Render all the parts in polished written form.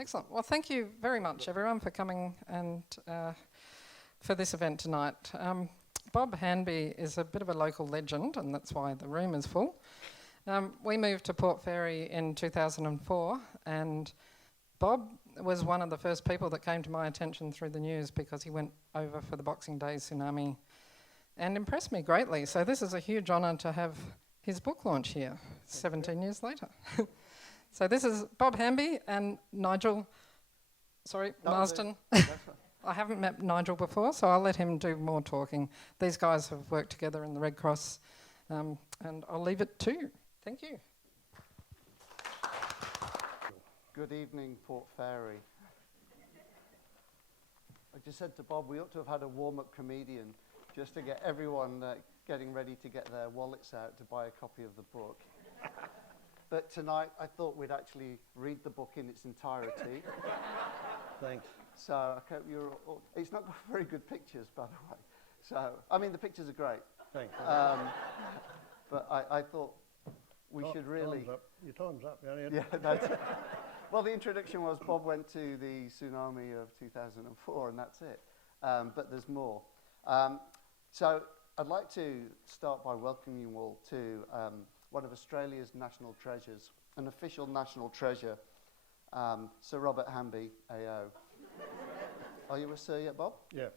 Excellent. Well, thank you very much, everyone, for coming and for this event tonight. Bob Handby is a bit of a local legend, and that's why the room is full. We moved to Port Fairy in 2004, and Bob was one of the first people that came to my attention through the news because he went over for the Boxing Day tsunami and impressed me greatly. So this is a huge honour to have his book launch here 17 years later. So this is Bob Handby and Nigel, Marsden. I haven't met Nigel before, so I'll let him do more talking. These guys have worked together in the Red Cross, and I'll leave it to you. Thank you. Good evening, Port Fairy. I just said to Bob, we ought to have had a warm-up comedian just to get everyone getting ready to get their wallets out to buy a copy of the book. But tonight, I thought we'd actually read the book in its entirety. Thanks. So I hope you're all, it's not got very good pictures, by the way. So, I mean, the pictures are great. Thanks. But I thought we should really... Time's up. Your time's up. Yeah, that's it. Well, the introduction was Bob went to the tsunami of 2004, and that's it. But there's more. So I'd like to start by welcoming you all to one of Australia's national treasures, an official national treasure, Sir Robert Handby, AO. Are you a sir yet, Bob? Yeah.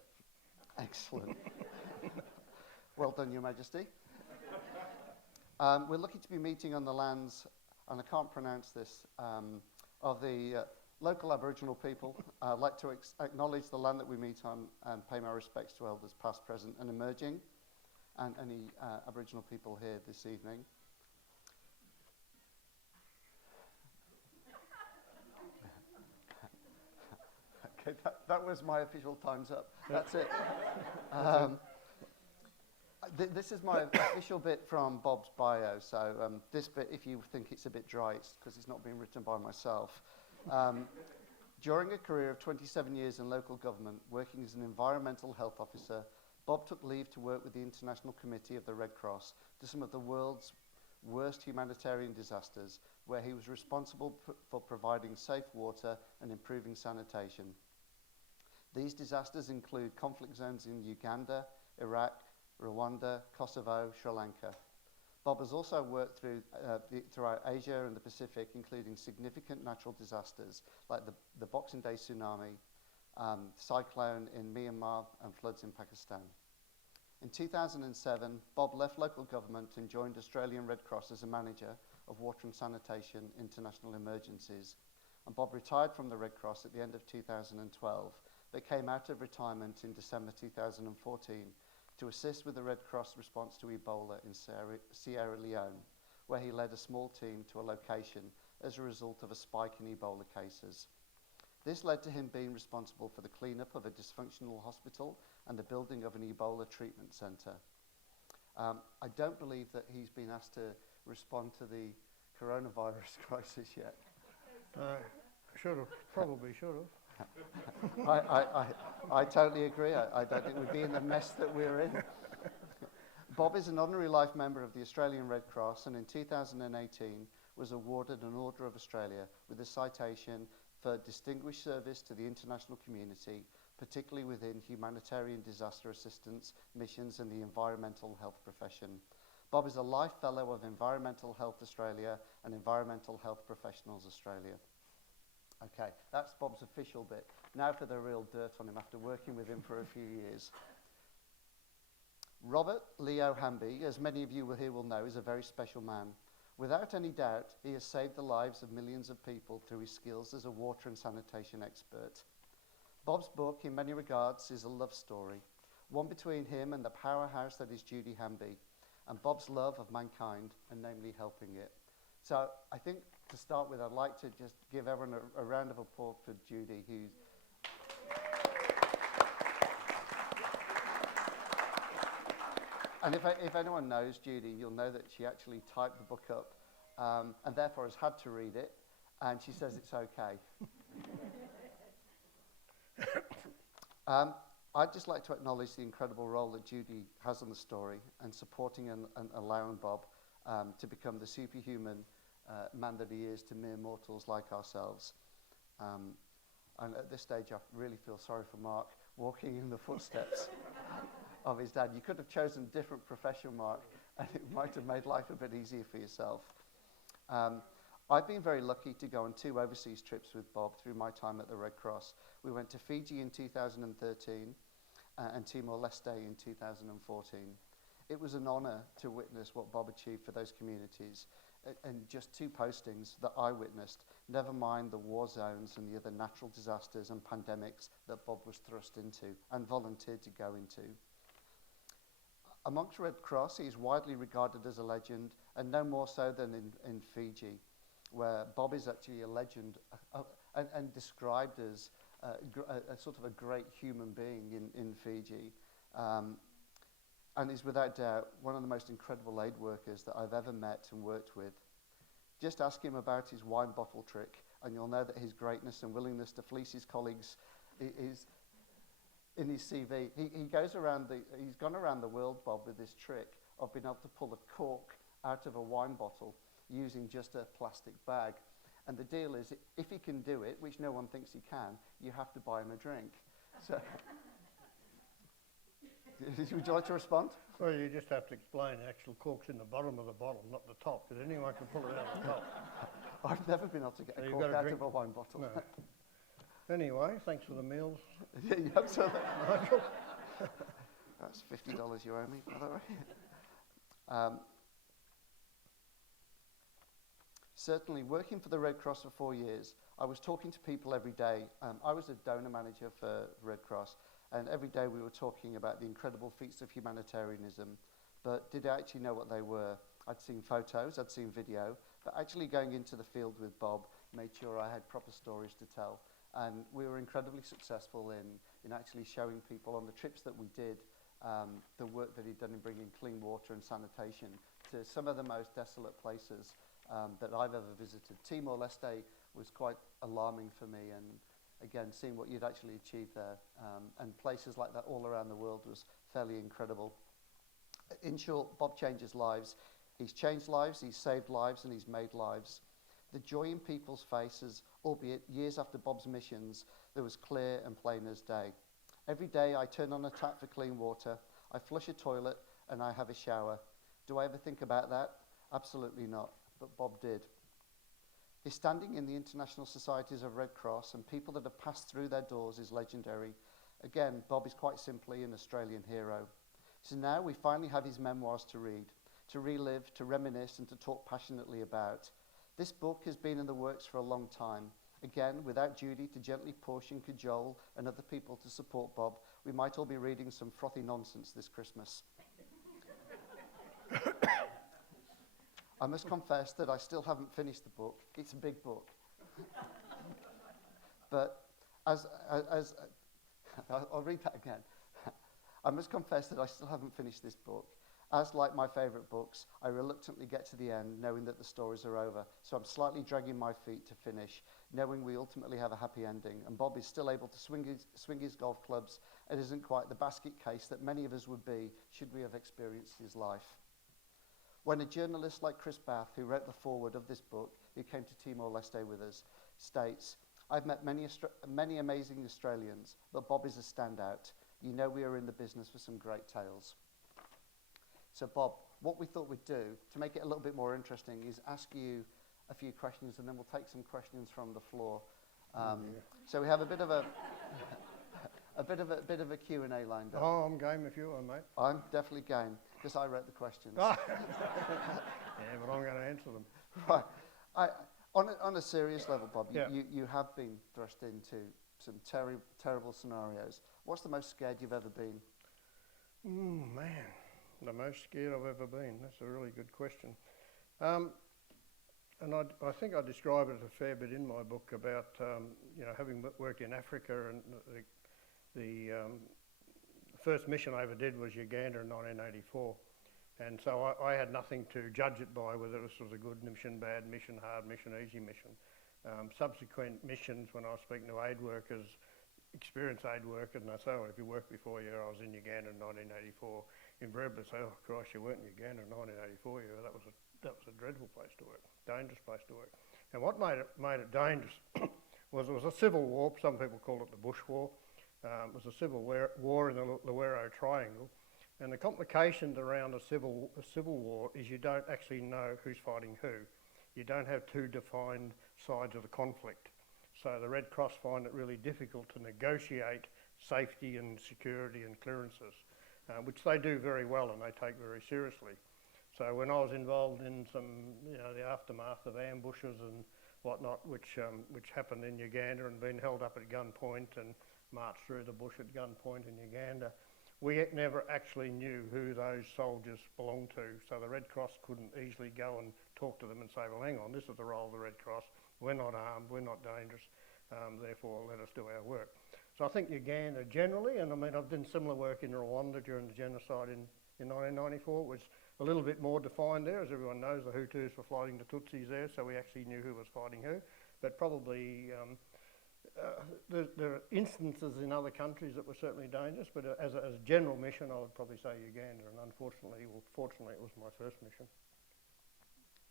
Excellent. Well done, Your Majesty. We're lucky to be meeting on the lands, and I can't pronounce this, of the local Aboriginal people. I'd like to acknowledge the land that we meet on and pay my respects to elders past, present and emerging, and any Aboriginal people here this evening. Okay, that was my official time's up. That's it. This is my official bit from Bob's bio. So this bit, if you think it's a bit dry, it's because it's not been written by myself. During a career of 27 years in local government, working as an environmental health officer, Bob took leave to work with the International Committee of the Red Cross to some of the world's worst humanitarian disasters, where he was responsible for providing safe water and improving sanitation. These disasters include conflict zones in Uganda, Iraq, Rwanda, Kosovo, Sri Lanka. Bob has also worked throughout Asia and the Pacific, including significant natural disasters like the Boxing Day tsunami, cyclone in Myanmar, and floods in Pakistan. In 2007, Bob left local government and joined Australian Red Cross as a manager of water and sanitation international emergencies. And Bob retired from the Red Cross at the end of 2012, but came out of retirement in December 2014 to assist with the Red Cross response to Ebola in Sierra Leone, where he led a small team to a location as a result of a spike in Ebola cases. This led to him being responsible for the cleanup of a dysfunctional hospital and the building of an Ebola treatment centre. I don't believe that he's been asked to respond to the coronavirus crisis yet. Should have. Probably should have. I totally agree. I don't think we'd be in the mess that we're in. Bob is an honorary life member of the Australian Red Cross, and in 2018 was awarded an Order of Australia with a citation for distinguished service to the international community, particularly within humanitarian disaster assistance missions and the environmental health profession. Bob is a Life Fellow of Environmental Health Australia and Environmental Health Professionals Australia. Okay, that's Bob's official bit. Now for the real dirt on him after working with him for a few years. Robert Leo Handby, as many of you here will know, is a very special man. Without any doubt, he has saved the lives of millions of people through his skills as a water and sanitation expert. Bob's book, in many regards, is a love story, one between him and the powerhouse that is Judy Handby, and Bob's love of mankind, and namely helping it. So I think to start with, I'd like to just give everyone a round of applause for Judy, who's... And if anyone knows Judy, you'll know that she actually typed the book up and therefore has had to read it, and she says it's okay. I'd just like to acknowledge the incredible role that Judy has in the story and supporting and allowing Bob to become the superhuman man that he is to mere mortals like ourselves. And at this stage, I really feel sorry for Mark, walking in the footsteps of his dad. You could have chosen a different profession, Mark, and it might have made life a bit easier for yourself. I've been very lucky to go on 2 overseas trips with Bob through my time at the Red Cross. We went to Fiji in 2013 and Timor-Leste in 2014. It was an honour to witness what Bob achieved for those communities, and just 2 postings that I witnessed, never mind the war zones and the other natural disasters and pandemics that Bob was thrust into and volunteered to go into. Amongst Red Cross, he is widely regarded as a legend, and no more so than in Fiji, where Bob is actually a legend and described as a sort of a great human being in Fiji. And is without doubt one of the most incredible aid workers that I've ever met and worked with. Just ask him about his wine bottle trick, and you'll know that his greatness and willingness to fleece his colleagues is in his CV. He's gone around the world, Bob, with this trick of being able to pull a cork out of a wine bottle using just a plastic bag. And the deal is, if he can do it, which no one thinks he can, you have to buy him a drink. So, would you like to respond? Well, you just have to explain the actual cork's in the bottom of the bottle, not the top, because anyone can pull it out of the top. I've never been able to get So a you've cork got a out drink? of a wine bottle. No. Anyway, thanks for the meals, Yeah, you absolutely. Nigel. That's $50 you owe me, by the way. Certainly, working for the Red Cross for 4 years, I was talking to people every day. I was a donor manager for Red Cross, and every day we were talking about the incredible feats of humanitarianism. But did I actually know what they were? I'd seen photos, I'd seen video, but actually going into the field with Bob made sure I had proper stories to tell. And we were incredibly successful in actually showing people on the trips that we did the work that he'd done in bringing clean water and sanitation to some of the most desolate places that I've ever visited. Timor-Leste was quite alarming for me, and again, seeing what you'd actually achieved there and places like that all around the world was fairly incredible. In short, Bob changes lives. He's changed lives, he's saved lives, and he's made lives. The joy in people's faces, albeit years after Bob's missions, that was clear and plain as day. Every day I turn on a tap for clean water, I flush a toilet, and I have a shower. Do I ever think about that? Absolutely not, but Bob did. His standing in the International Societies of Red Cross and people that have passed through their doors is legendary. Again, Bob is quite simply an Australian hero. So now we finally have his memoirs to read, to relive, to reminisce, and to talk passionately about. This book has been in the works for a long time. Again, without Judy to gently push and cajole and other people to support Bob, we might all be reading some frothy nonsense this Christmas. I must confess that I still haven't finished the book. It's a big book. But I'll read that again. I must confess that I still haven't finished this book. As like my favourite books, I reluctantly get to the end knowing that the stories are over. So I'm slightly dragging my feet to finish, knowing we ultimately have a happy ending. And Bob is still able to swing his golf clubs. It isn't quite the basket case that many of us would be should we have experienced his life. When a journalist like Chris Bath, who wrote the foreword of this book, who came to Timor-Leste with us, states, I've met many amazing Australians, but Bob is a standout. You know we are in the business for some great tales. So Bob, what we thought we'd do, to make it a little bit more interesting, is ask you a few questions and then we'll take some questions from the floor. So we have a bit of a a Q&A lined up. Oh, I'm game if you are, mate. I'm definitely game, because I wrote the questions. Yeah, but I'm going to answer them. Right. On a serious level, Bob, Yeah. you have been thrust into some terrible scenarios. What's the most scared you've ever been? Man, the most scared I've ever been. That's a really good question. And I think I describe it a fair bit in my book about, having worked in Africa, and the first mission I ever did was Uganda in 1984. And so I had nothing to judge it by, whether this was a good mission, bad mission, hard mission, easy mission. Subsequent missions, when I was speaking to aid workers, experienced aid workers, and I say, well, if you worked before you, I was in Uganda in 1984, invariably say, oh Christ, you weren't in Uganda in 1984, that was a dreadful place to work, dangerous place to work. And what made it dangerous was a civil war. Some people call it the Bush War. It was a civil war in the Luero Triangle. And the complications around a civil war is you don't actually know who's fighting who. You don't have two defined sides of the conflict. So the Red Cross find it really difficult to negotiate safety and security and clearances, which they do very well and they take very seriously. So when I was involved in some, the aftermath of ambushes and whatnot, which happened in Uganda and been held up at gunpoint and marched through the bush at gunpoint in Uganda, we never actually knew who those soldiers belonged to. So the Red Cross couldn't easily go and talk to them and say, well, hang on, this is the role of the Red Cross. We're not armed, we're not dangerous, therefore let us do our work. So I think Uganda generally, and I mean I've done similar work in Rwanda during the genocide in 1994, was a little bit more defined there. As everyone knows, the Hutus were fighting the Tutsis there, so we actually knew who was fighting who. But probably there are instances in other countries that were certainly dangerous, but as a general mission I would probably say Uganda, and fortunately it was my first mission.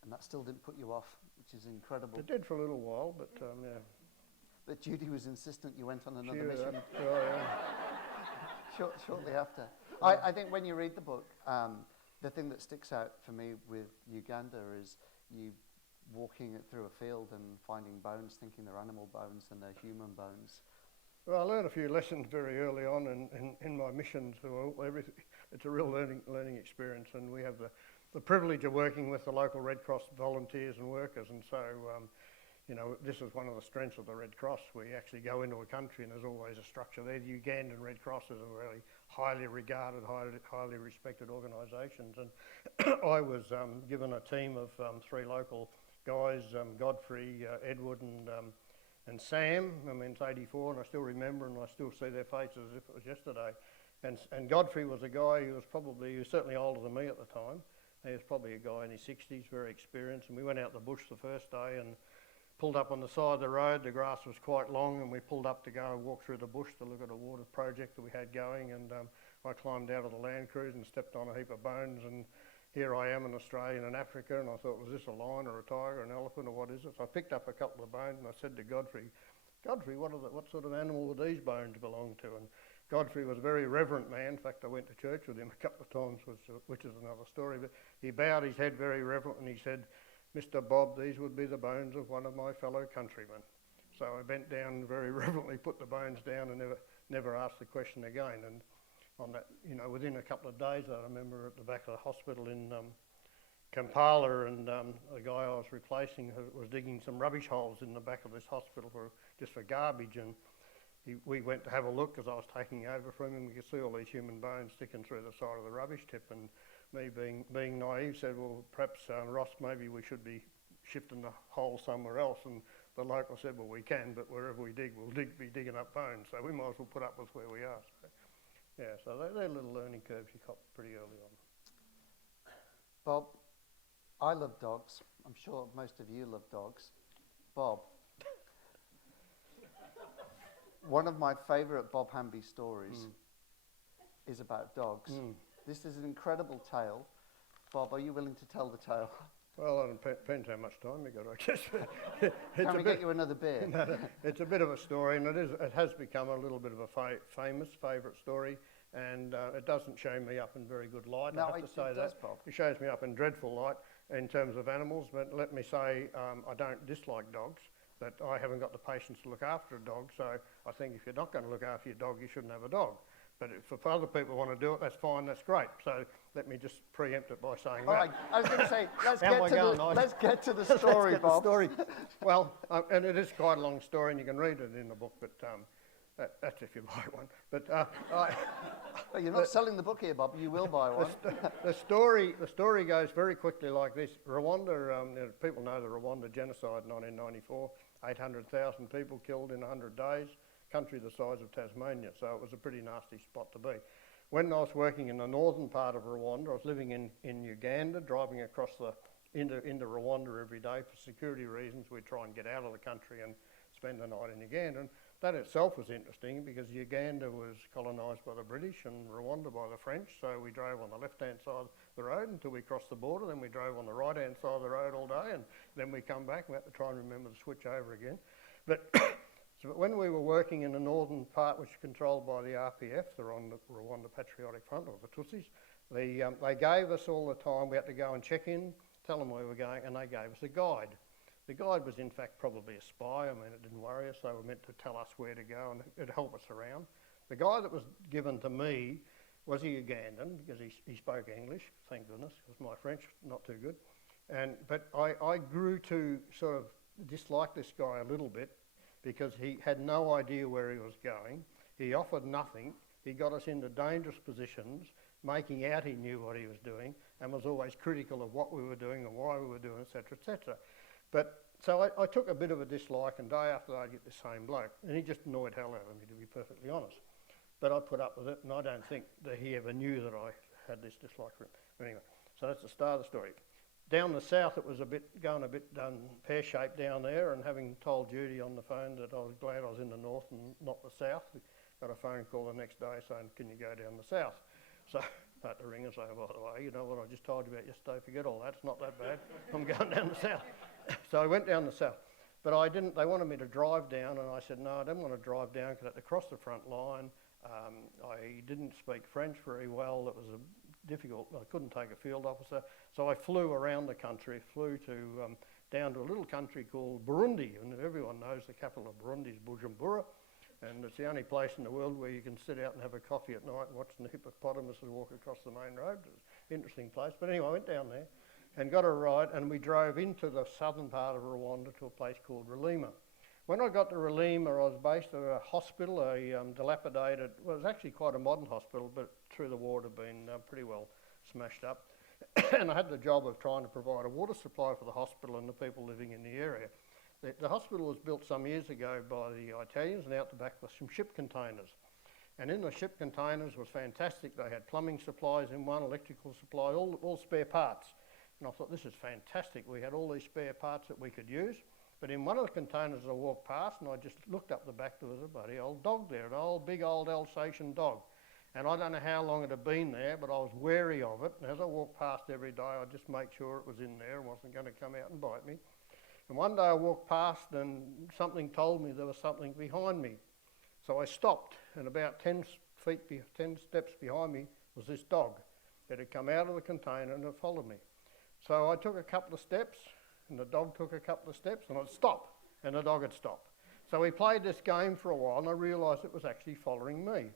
And that still didn't put you off, which is incredible. It did for a little while, but yeah. But Judy was insistent you went on another mission. Shortly after. I think when you read the book, the thing that sticks out for me with Uganda is you walking through a field and finding bones, thinking they're animal bones and they're human bones. Well, I learned a few lessons very early on in my missions. It's a real learning experience, and we have the privilege of working with the local Red Cross volunteers and workers, and so this is one of the strengths of the Red Cross. We actually go into a country and there's always a structure there. The Ugandan Red Cross is a really highly regarded, highly respected organisations, and I was given a team of 3 local guys, Godfrey, Edward and Sam. I mean, it's 84 and I still remember and I still see their faces as if it was yesterday. And Godfrey was a guy who was certainly older than me at the time. He was probably a guy in his 60s, very experienced, and we went out the bush the first day and pulled up on the side of the road. The grass was quite long and we pulled up to go and walk through the bush to look at a water project that we had going, and I climbed out of the Land Cruiser and stepped on a heap of bones, and here I am in Australia and in Africa, and I thought, was this a lion or a tiger, an elephant, or what is it? So I picked up a couple of bones and I said to Godfrey, what sort of animal would these bones belong to? And Godfrey was a very reverent man. In fact, I went to church with him a couple of times, which is another story, but he bowed his head very reverent and he said, Mr. Bob, these would be the bones of one of my fellow countrymen. So I bent down very reverently, put the bones down and never asked the question again. And on that, within a couple of days, I remember at the back of the hospital in Kampala, and the guy I was replacing was digging some rubbish holes in the back of this hospital just for garbage, and we went to have a look as I was taking over from him. We could see all these human bones sticking through the side of the rubbish tip, and me being naive said, well, perhaps Ross, maybe we should be shifting the hole somewhere else. And the local said, well, we can, but wherever we dig, we'll be digging up bones, so we might as well put up with where we are. So they're little learning curves you cop pretty early on. Bob, I love dogs. I'm sure most of you love dogs. Bob, one of my favourite Bob Handby stories is about dogs. This is an incredible tale. Bob, are you willing to tell the tale? Well, it depends how much time you got, I guess. Can we get you another beer? No, it's a bit of a story, and it has become a little bit of a famous favourite story, and it doesn't show me up in very good light. No, I have to say it does, Bob. It shows me up in dreadful light in terms of animals, but let me say I don't dislike dogs, but I haven't got the patience to look after a dog, so I think if you're not going to look after your dog, you shouldn't have a dog. But if other people want to do it, that's fine, that's great. So let me just preempt it by saying All that. right, I was going to say, let's get to the story, Bob. The story. Well, and it is quite a long story, and you can read it in the book, but that's if you buy one. But Well, you're not selling the book here, Bob. You will buy one. The story goes very quickly like this. Rwanda, people know the Rwanda genocide in 1994, 800,000 people killed in 100 days. Country the size of Tasmania, so it was a pretty nasty spot to be. When I was working in the northern part of Rwanda, I was living in Uganda, driving across into Rwanda every day for security reasons. We'd try and get out of the country and spend the night in Uganda. And that itself was interesting because Uganda was colonised by the British and Rwanda by the French, so we drove on the left-hand side of the road until we crossed the border, then we drove on the right-hand side of the road all day, and then we come back and we had to try and remember to switch over again. But So when we were working in the northern part, which is controlled by the RPF, the Rwanda Patriotic Front, or the Tutsis, they gave us all the time, we had to go and check in, tell them where we were going, and they gave us a guide. The guide was in fact probably a spy. I mean, it didn't worry us. They were meant to tell us where to go and it'd help us around. The guy that was given to me was a Ugandan, because he spoke English, thank goodness, because my French, not too good. But I grew to sort of dislike this guy a little bit, because he had no idea where he was going. He offered nothing. He got us into dangerous positions, making out he knew what he was doing, and was always critical of what we were doing and why we were doing, etc., etc. But so I took a bit of a dislike, and day after day I'd get the same bloke, and he just annoyed hell out of me, to be perfectly honest. But I put up with it, and I don't think that he ever knew that I had this dislike for him. Anyway, so that's the start of the story. Down the south, it was going a bit pear-shaped down there, and having told Judy on the phone that I was glad I was in the north and not the south, we got a phone call the next day saying, can you go down the south? So I had to ring and say, by the way, you know what I just told you about yesterday, forget all that, it's not that bad, I'm going down the south. So I went down the south, but I didn't, they wanted me to drive down, and I said, no, I didn't want to drive down because I had to cross the front line. I didn't speak French very well, it was difficult, I couldn't take a field officer, so I flew around the country, flew to down to a little country called Burundi, and everyone knows the capital of Burundi is Bujumbura, and it's the only place in the world where you can sit out and have a coffee at night and watch the hippopotamuses walk across the main road. It's an interesting place, but anyway, I went down there and got a ride, and we drove into the southern part of Rwanda to a place called Relima. When I got to Relima, I was based at a hospital, a dilapidated, well, it was actually quite a modern hospital, but through the war it had been pretty well smashed up. And I had the job of trying to provide a water supply for the hospital and the people living in the area. The hospital was built some years ago by the Italians, and out the back were some ship containers. And in the ship containers was fantastic. They had plumbing supplies in one, electrical supply, all spare parts. And I thought, this is fantastic. We had all these spare parts that we could use. But in one of the containers I walked past, and I just looked up the back, there was a bloody old dog there, an big old Alsatian dog. And I don't know how long it had been there, but I was wary of it. And as I walked past every day, I'd just make sure it was in there and wasn't going to come out and bite me. And one day I walked past, and something told me there was something behind me. So I stopped, and about 10 steps behind me was this dog. It had come out of the container and it followed me. So I took a couple of steps, and the dog took a couple of steps, and I'd stop, and the dog had stopped. So we played this game for a while, and I realised it was actually following me.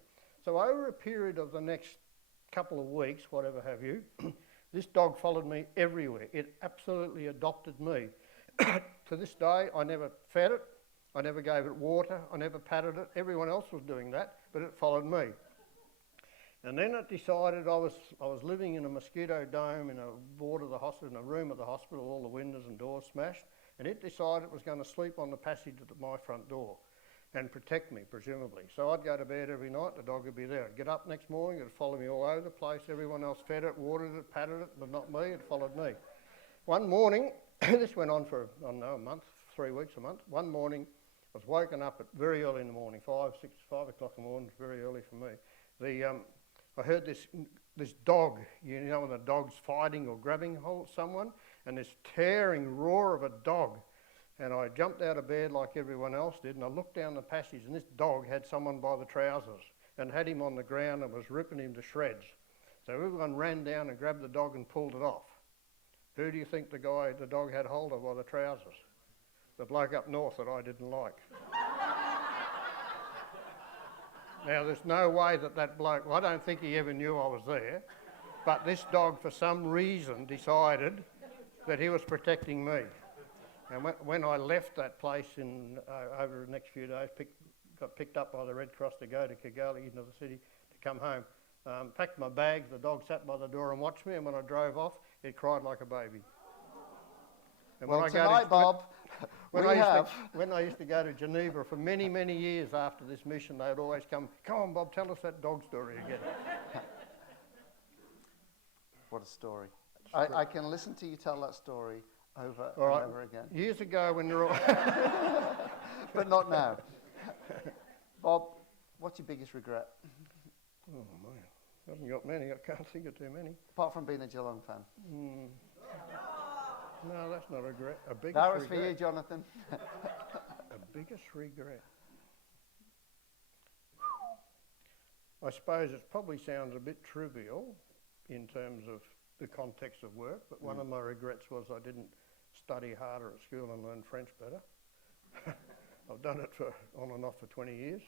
So over a period of the next couple of weeks, whatever have you, this dog followed me everywhere. It absolutely adopted me. To this day, I never fed it, I never gave it water, I never patted it. Everyone else was doing that, but it followed me. And then it decided I was living in a mosquito dome in a ward of the hospital, in a room of the hospital, all the windows and doors smashed, and it decided it was going to sleep on the passage at my front door and protect me, presumably. So I'd go to bed every night, the dog would be there. I'd get up next morning, it'd follow me all over the place. Everyone else fed it, watered it, patted it, but not me, it followed me. One morning, this went on for, I don't know, a month, 3 weeks, a month. One morning, I was woken up at very early in the morning, 5 o'clock in the morning, it's very early for me. I heard this dog, you know when the dog's fighting or grabbing someone, and this tearing roar of a dog. And I jumped out of bed like everyone else did, and I looked down the passage, and this dog had someone by the trousers and had him on the ground and was ripping him to shreds. So everyone ran down and grabbed the dog and pulled it off. Who do you think the dog had hold of by the trousers? The bloke up north that I didn't like. Now, there's no way that bloke, well, I don't think he ever knew I was there, but this dog, for some reason, decided that he was protecting me. And when I left that place over the next few days, got picked up by the Red Cross to go to Kigali into the city to come home, packed my bags, the dog sat by the door and watched me, and when I drove off, it cried like a baby. And well, tonight, Bob, when I used to go to Geneva for many, many years after this mission, they would always come on, Bob, tell us that dog story again. What a story. I can listen to you tell that story over and over again. Years ago when you're all... But not now. Bob, what's your biggest regret? Oh, man. I haven't got many. I can't think of too many. Apart from being a Geelong fan. No, that's not a regret. That was for you, Jonathan. A biggest regret. I suppose it probably sounds a bit trivial in terms of the context of work, but one of my regrets was I didn't study harder at school and learn French better. I've done it on and off for 20 years.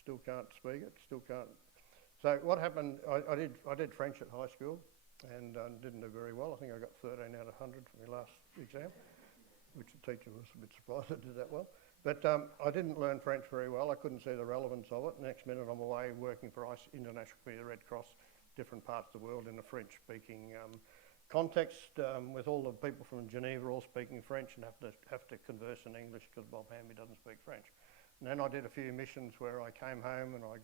Still can't speak it, still can't. So what happened, I did French at high school and didn't do very well. I think I got 13 out of 100 for my last exam, which the teacher was a bit surprised I did that well. But I didn't learn French very well. I couldn't see the relevance of it. Next minute I'm away working for International Committee of the Red Cross, different parts of the world in a French-speaking context, with all the people from Geneva all speaking French and have to converse in English because Bob Handby doesn't speak French. And then I did a few missions where I came home and I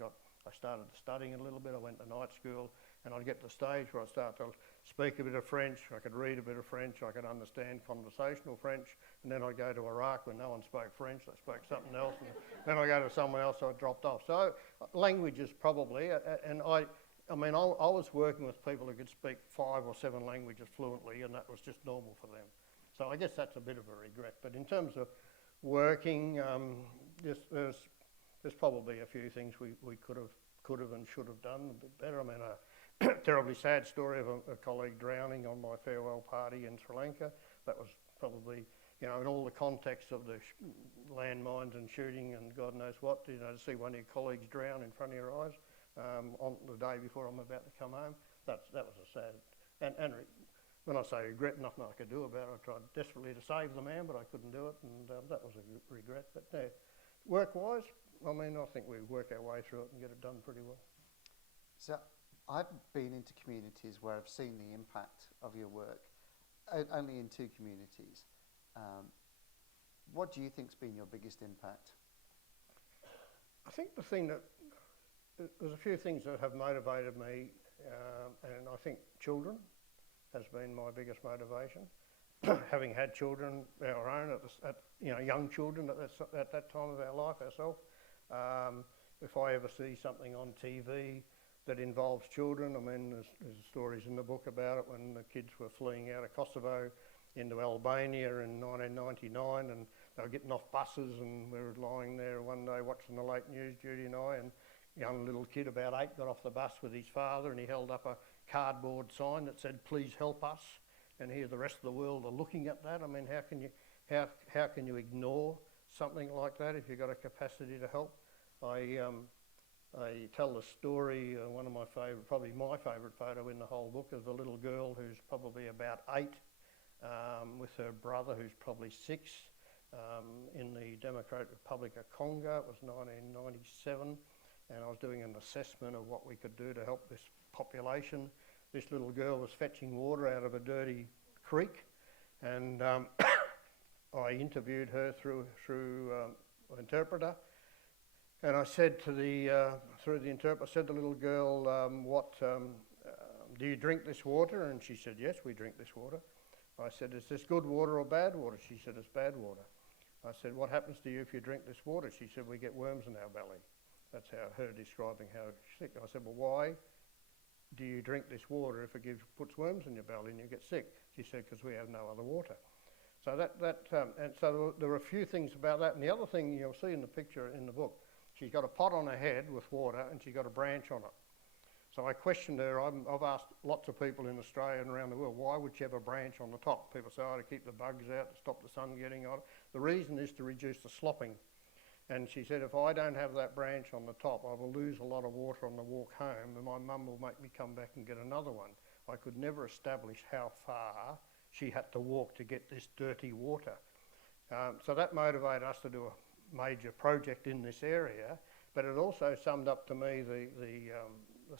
started studying a little bit. I went to night school and I'd get to the stage where I start to speak a bit of French, I could read a bit of French, I could understand conversational French, and then I'd go to Iraq when no one spoke French, they spoke something else, and then I go to somewhere else, so I dropped off. So languages probably, and I mean, I was working with people who could speak 5 or 7 languages fluently, and that was just normal for them. So I guess that's a bit of a regret. But in terms of working, there's probably a few things we could have and should have done a bit better. I mean, a terribly sad story of a colleague drowning on my farewell party in Sri Lanka. That was probably, you know, in all the context of the landmines and shooting and God knows what, you know, to see one of your colleagues drown in front of your eyes on the day before I'm about to come home, that was a sad, and when I say regret, nothing I could do about it. I tried desperately to save the man, but I couldn't do it, and that was a regret. But work-wise, I mean, I think we work our way through it and get it done pretty well. So I've been into communities where I've seen the impact of your work, only in 2 communities. What do you think's been your biggest impact? I think the thing that, there's a few things that have motivated me, and I think children has been my biggest motivation. Having had children our own, young children at that time of our life ourselves, if I ever see something on TV that involves children, I mean, there's stories in the book about it when the kids were fleeing out of Kosovo into Albania in 1999, and they were getting off buses, and we were lying there one day watching the late news, Judy and I, and a young little kid about 8 got off the bus with his father, and he held up a cardboard sign that said, "Please help us." And here the rest of the world are looking at that. I mean, how can you ignore something like that if you've got a capacity to help? I tell the story, one of my favourite, probably my favourite photo in the whole book, is a little girl who's probably about 8 with her brother who's probably 6 in the Democratic Republic of Congo. It was 1997, and I was doing an assessment of what we could do to help this population. This little girl was fetching water out of a dirty creek, and I interviewed her through an interpreter. And I said to through the interpreter, I said to the little girl, do you drink this water? And she said, yes, we drink this water. I said, is this good water or bad water? She said, it's bad water. I said, what happens to you if you drink this water? She said, we get worms in our belly. That's her describing how she's sick. I said, well, why do you drink this water if it puts worms in your belly and you get sick? She said, because we have no other water. So and so there were a few things about that. And the other thing you'll see in the picture in the book, she's got a pot on her head with water and she's got a branch on it. So I questioned her. I've asked lots of people in Australia and around the world, why would she have a branch on the top? People say, to keep the bugs out, to stop the sun getting on it. The reason is to reduce the slopping. And she said, if I don't have that branch on the top, I will lose a lot of water on the walk home, and my mum will make me come back and get another one. I could never establish how far she had to walk to get this dirty water. So that motivated us to do a major project in this area, but it also summed up to me the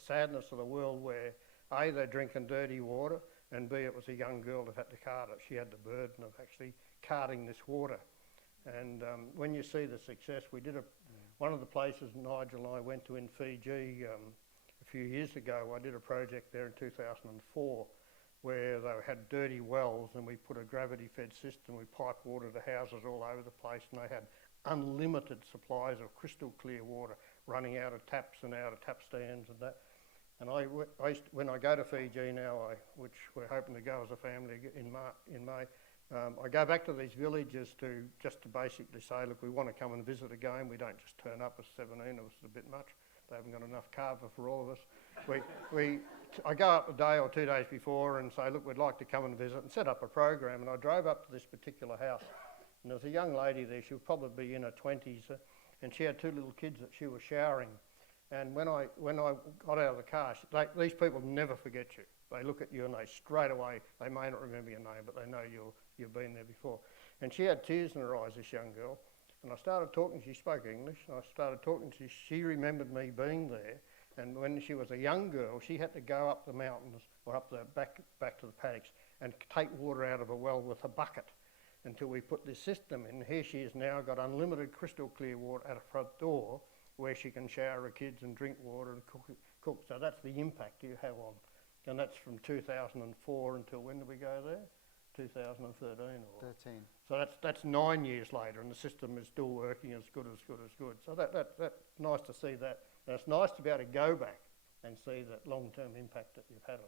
sadness of the world where A, they're drinking dirty water, and B, it was a young girl that had to cart it. She had the burden of actually carting this water. And when you see the success, we did one of the places Nigel and I went to in Fiji a few years ago. I did a project there in 2004 where they had dirty wells, and we put a gravity-fed system. We piped water to houses all over the place, and they had unlimited supplies of crystal clear water running out of taps and out of tap stands and that. And when I go to Fiji now, which we're hoping to go as a family in May, I go back to these villages to basically say, look, we want to come and visit again. We don't just turn up as 17, it was a bit much. They haven't got enough carver for all of us. I go up a day or 2 days before and say, look, we'd like to come and visit and set up a program. And I drove up to this particular house, and there was a young lady there. She would probably be in her 20s, and she had 2 little kids that she was showering. And when I got out of the car, these people never forget you. They look at you and they straight away, they may not remember your name, but they know you've been there before. And she had tears in her eyes, this young girl. And I started talking, she spoke English, and I started talking to her. She remembered me being there. And when she was a young girl, she had to go up the mountains or up the back to the paddocks and take water out of a well with a bucket until we put this system in. Here she has now got unlimited crystal clear water at her front door where she can shower her kids and drink water and cook. So that's the impact you have on. And that's from 2004 until when did we go there? 2013 or 13. So that's 9 years later, and the system is still working as good. So that's nice to see that. And it's nice to be able to go back and see that long-term impact that you've had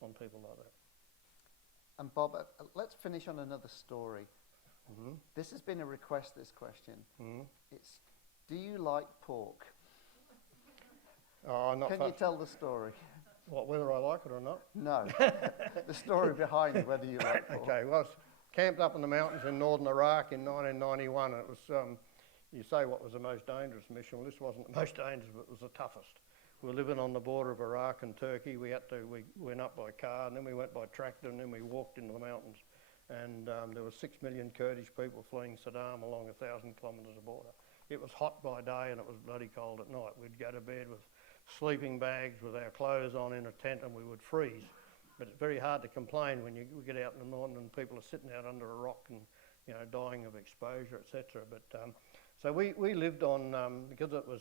on people like that. And Bob, let's finish on another story. Mm-hmm. This has been a request, this question. Mm-hmm. It's, do you like pork? Oh, not Can you tell the story? What, whether I like it or not? No. The story behind whether you like pork. Okay, well, I was camped up in the mountains in northern Iraq in 1991. It was, you say what was the most dangerous mission. Well, this wasn't the most dangerous, but it was the toughest. We were living on the border of Iraq and Turkey. We went up by car, and then we went by tractor, and then we walked into the mountains. And there were 6 million Kurdish people fleeing Saddam along 1,000 kilometres of border. It was hot by day and it was bloody cold at night. We'd go to bed with sleeping bags with our clothes on in a tent, and we would freeze. But it's very hard to complain when you get out in the morning and people are sitting out under a rock and, you know, dying of exposure, etc. But so we lived on because it was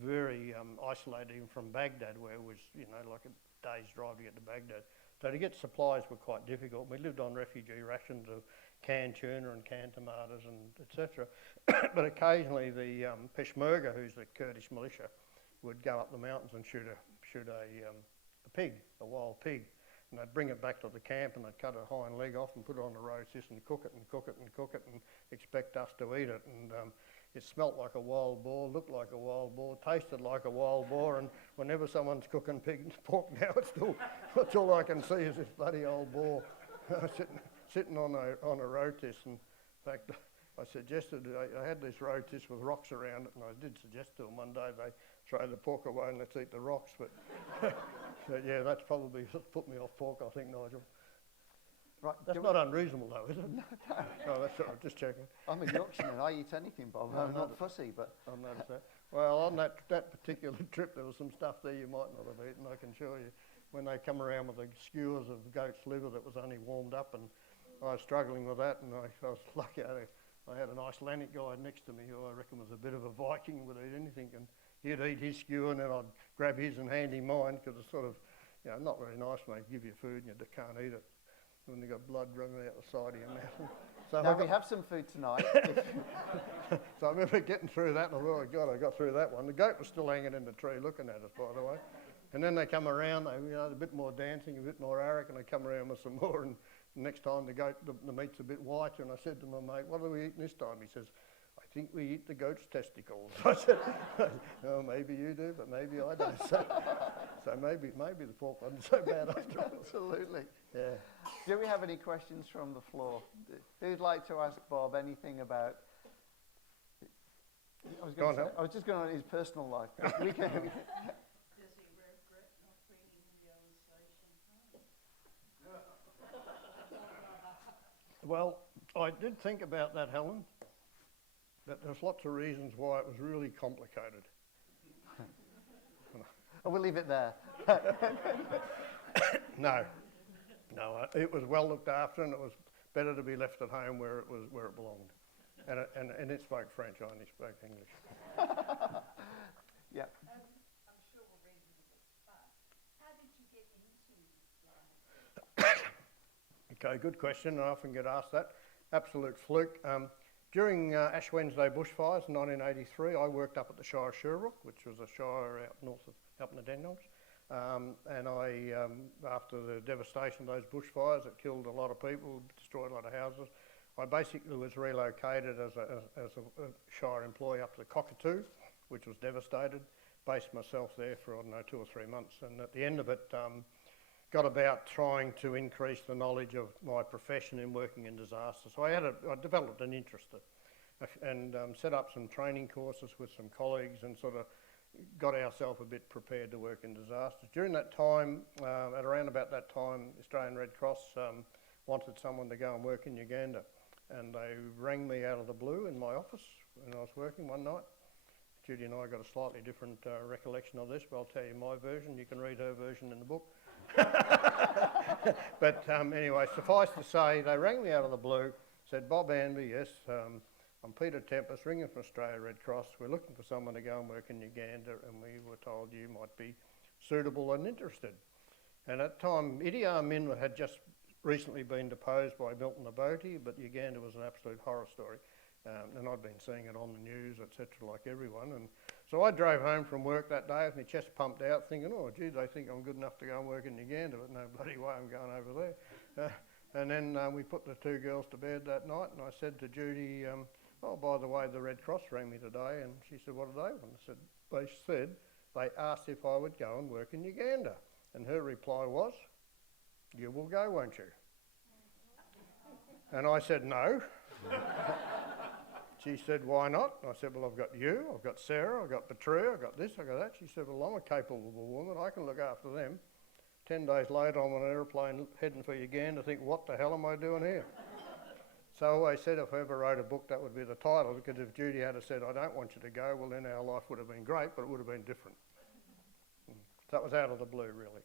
very isolated even from Baghdad, where it was, you know, like a day's drive to get to Baghdad. So to get supplies were quite difficult. We lived on refugee rations of canned tuna and canned tomatoes and etc. But occasionally the Peshmerga, who's the Kurdish militia, would go up the mountains and shoot a pig, a wild pig, and they'd bring it back to the camp and they'd cut a hind leg off and put it on the roast and cook it and expect us to eat it. And it smelt like a wild boar, looked like a wild boar, tasted like a wild boar, and whenever someone's cooking pig and pork now, it's all I can see is this bloody old boar sitting on a rotis. And in fact, I had this rotis with rocks around it, and I did suggest to them one day they throw the pork away and let's eat the rocks. But so yeah, that's probably put me off pork, I think, Nigel. Right, that's not unreasonable though, is it? No. No, that's all right, just checking. I'm a Yorkshireman, I eat anything, Bob. I'm not fussy, but... I've noticed that. Well, on that particular trip, there was some stuff there you might not have eaten, I can assure you. When they come around with the skewers of goat's liver that was only warmed up, and I was struggling with that, and I was lucky I had an Icelandic guy next to me who I reckon was a bit of a Viking, would eat anything, and he'd eat his skewer and then I'd grab his and hand him mine, because it's sort of, you know, not very nice when they give you food and you can't eat it when you've got blood running out the side of your mouth. So now we have some food tonight. So I remember getting through that, and I thought, oh God, I got through that one. The goat was still hanging in the tree looking at us, by the way. And then they come around, a bit more dancing, a bit more Arak, and they come around with some more, and next time the meat's a bit whiter, and I said to my mate, what are we eating this time? He says, I think we eat the goat's testicles. I said, oh, maybe you do, but maybe I don't. So maybe the pork wasn't so bad after all. Absolutely. Yeah. Do we have any questions from the floor? Who'd like to ask Bob anything about... I was just going on his personal life. We can, Does he regret not bringing the Alsatian home? Well, I did think about that, Helen, but there's lots of reasons why it was really complicated. we'll leave it there. No, it was well looked after, and it was better to be left at home where it belonged. And it spoke French, I only spoke English. Yeah. I'm sure we'll read it a bit, but how did you get into life? Okay, good question. I often get asked that. Absolute fluke. During Ash Wednesday bushfires in 1983, I worked up at the Shire of Sherbrooke, which was a shire up in the Dandenongs. And after the devastation of those bushfires, it killed a lot of people, destroyed a lot of houses. I basically was relocated as a Shire employee up to the Cockatoo, which was devastated. based myself there for, I don't know, 2 or 3 months. And at the end of it, got about trying to increase the knowledge of my profession in working in disasters. So I developed an interest and set up some training courses with some colleagues and sort of got ourselves a bit prepared to work in disasters. During that time, at around about that time, Australian Red Cross wanted someone to go and work in Uganda. And they rang me out of the blue in my office when I was working one night. Judy and I got a slightly different recollection of this, but I'll tell you my version. You can read her version in the book. But anyway, suffice to say, they rang me out of the blue, said, "Bob Handby, yes, I'm Peter Tempest, ringing from Australia Red Cross. We're looking for someone to go and work in Uganda, and we were told you might be suitable and interested." And at the time, Idi Amin had just recently been deposed by Milton Obote, but Uganda was an absolute horror story. And I'd been seeing it on the news, etc., like everyone. And so I drove home from work that day with my chest pumped out, thinking, "Oh, gee, they think I'm good enough to go and work in Uganda, but no bloody way I'm going over there." And then we put the 2 girls to bed that night, and I said to Judy, "Oh, by the way, the Red Cross rang me today," and she said, "What did they want?" I said, they asked if I would go and work in Uganda. And her reply was, "You will go, won't you?" And I said, "No." She said, "Why not?" I said, "Well, I've got you, I've got Sarah, I've got Petrea, I've got this, I've got that." She said, "Well, I'm a capable woman, I can look after them." 10 days later, I'm on an aeroplane heading for Uganda, think, what the hell am I doing here? So I always said if I ever wrote a book, that would be the title, because if Judy had said, "I don't want you to go," well, then our life would have been great, but it would have been different. So that was out of the blue, really.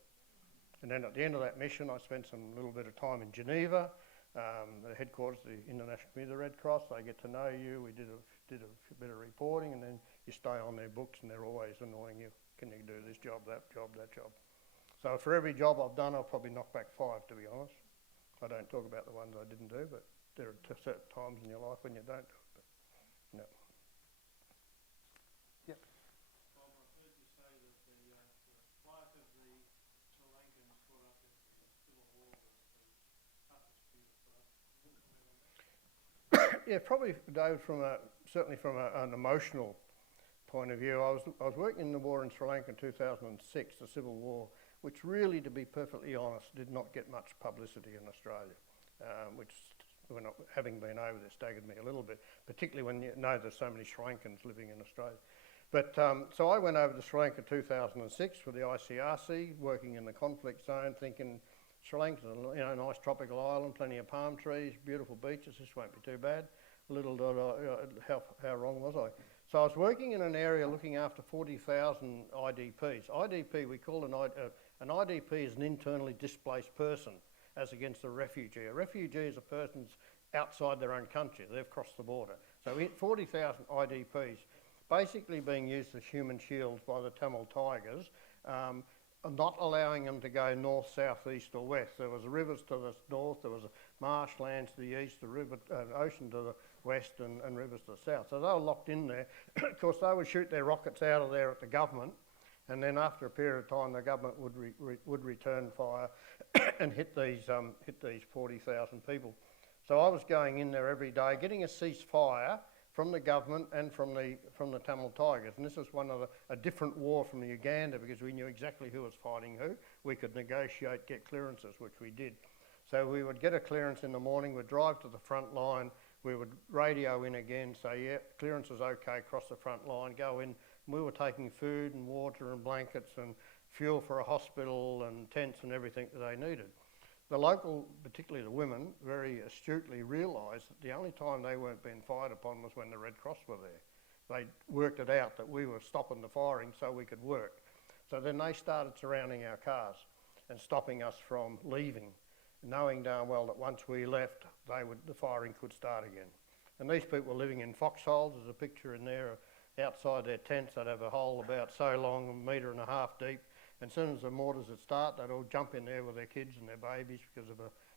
And then at the end of that mission, I spent some little bit of time in Geneva, the headquarters of the International Committee of the Red Cross. They get to know you. We did a bit of reporting, and then you stay on their books, and they're always annoying you. Can you do this job, that job, that job? So for every job I've done, I'll probably knock back 5, to be honest. I don't talk about the ones I didn't do, but there are certain times in your life when you don't do it. But no. Yep. Bob, I've heard you say that the plight of the Sri Lankans caught up in the Civil War was the toughest for you to put up. Yeah, probably, David, certainly from an emotional point of view. I was working in the war in Sri Lanka in 2006, the Civil War, which really, to be perfectly honest, did not get much publicity in Australia, which, having been over there, staggered me a little bit, particularly when you know there's so many Sri Lankans living in Australia. But so I went over to Sri Lanka in 2006 with the ICRC, working in the conflict zone, thinking Sri Lanka's a nice tropical island, plenty of palm trees, beautiful beaches, this won't be too bad. How wrong was I? So I was working in an area looking after 40,000 IDPs. IDP, we call an IDP is an internally displaced person, as against a refugee. A refugee is a person outside their own country. They've crossed the border. So 40,000 IDPs, basically being used as human shields by the Tamil Tigers, not allowing them to go north, south, east or west. There was rivers to the north, there was marshlands to the east, ocean to the west and rivers to the south. So they were locked in there. Of course, they would shoot their rockets out of there at the government, and then after a period of time, the government would return fire and hit these 40,000 people. So I was going in there every day, getting a ceasefire from the government and from the Tamil Tigers. And this was a different war from the Uganda, because we knew exactly who was fighting who. We could negotiate, get clearances, which we did. So we would get a clearance in the morning, we'd drive to the front line, we would radio in again, say, yeah, clearance is okay, cross the front line, go in. We were taking food and water and blankets and fuel for a hospital and tents and everything that they needed. The local, particularly the women, very astutely realised that the only time they weren't being fired upon was when the Red Cross were there. They worked it out that we were stopping the firing so we could work. So then they started surrounding our cars and stopping us from leaving, knowing darn well that once we left, the firing could start again. And these people were living in foxholes. There's a picture in there outside their tents. They'd have a hole about so long, 1.5 metres deep. And as soon as the mortars would start, they'd all jump in there with their kids and their babies, because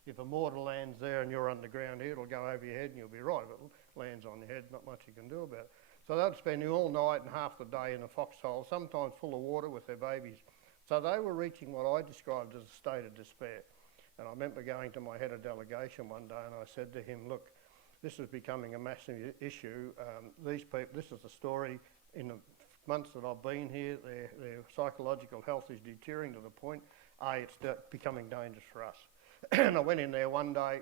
if a mortar lands there and you're underground here, it'll go over your head and you'll be right. If it lands on your head, not much you can do about it. So they'd spend all night and half the day in a foxhole, sometimes full of water with their babies. So they were reaching what I described as a state of despair. And I remember going to my head of delegation one day and I said to him, look, this is becoming a massive issue. These people, this is the story in the months that I've been here, their psychological health is deteriorating to the point, it's becoming dangerous for us. And I went in there one day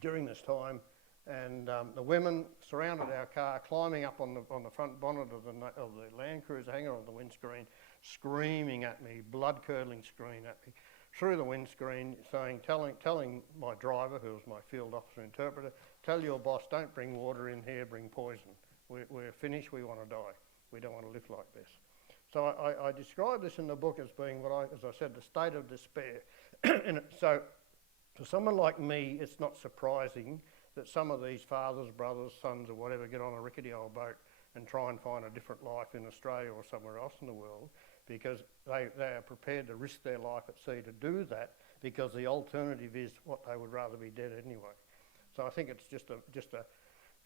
during this time, and the women surrounded our car, climbing up on the front bonnet of the Land Cruiser, hanging on the windscreen, screaming at me, blood-curdling scream at me, through the windscreen, telling my driver, who was my field officer interpreter, tell your boss, don't bring water in here, bring poison. We're finished, we want to die. We don't want to live like this. So I describe this in the book as being as I said, the state of despair. So for someone like me, it's not surprising that some of these fathers, brothers, sons or whatever get on a rickety old boat and try and find a different life in Australia or somewhere else in the world, because they are prepared to risk their life at sea to do that, because the alternative is what they would rather be dead anyway. So I think it's just a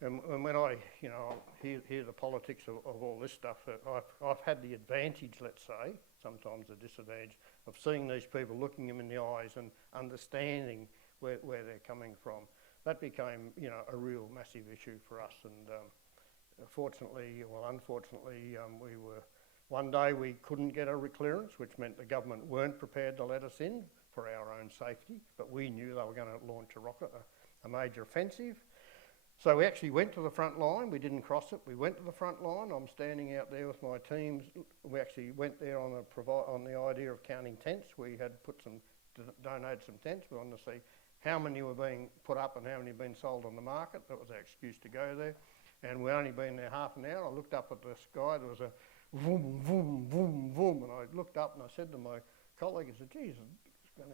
and when I hear the politics of all this stuff, I've had the advantage, let's say, sometimes the disadvantage, of seeing these people, looking them in the eyes and understanding where they're coming from. That became, a real massive issue for us. And unfortunately, one day we couldn't get a clearance, which meant the government weren't prepared to let us in for our own safety, but we knew they were going to launch a rocket, a major offensive. So we actually went to the front line. We didn't cross it. We went to the front line. I'm standing out there with my teams. We actually went there on the idea of counting tents. We had donated some tents. We wanted to see how many were being put up and how many had been sold on the market. That was our excuse to go there. And we'd only been there half an hour. I looked up at the sky. There was a vroom, vroom, vroom, vroom. And I looked up and I said to my colleague, I said, geez,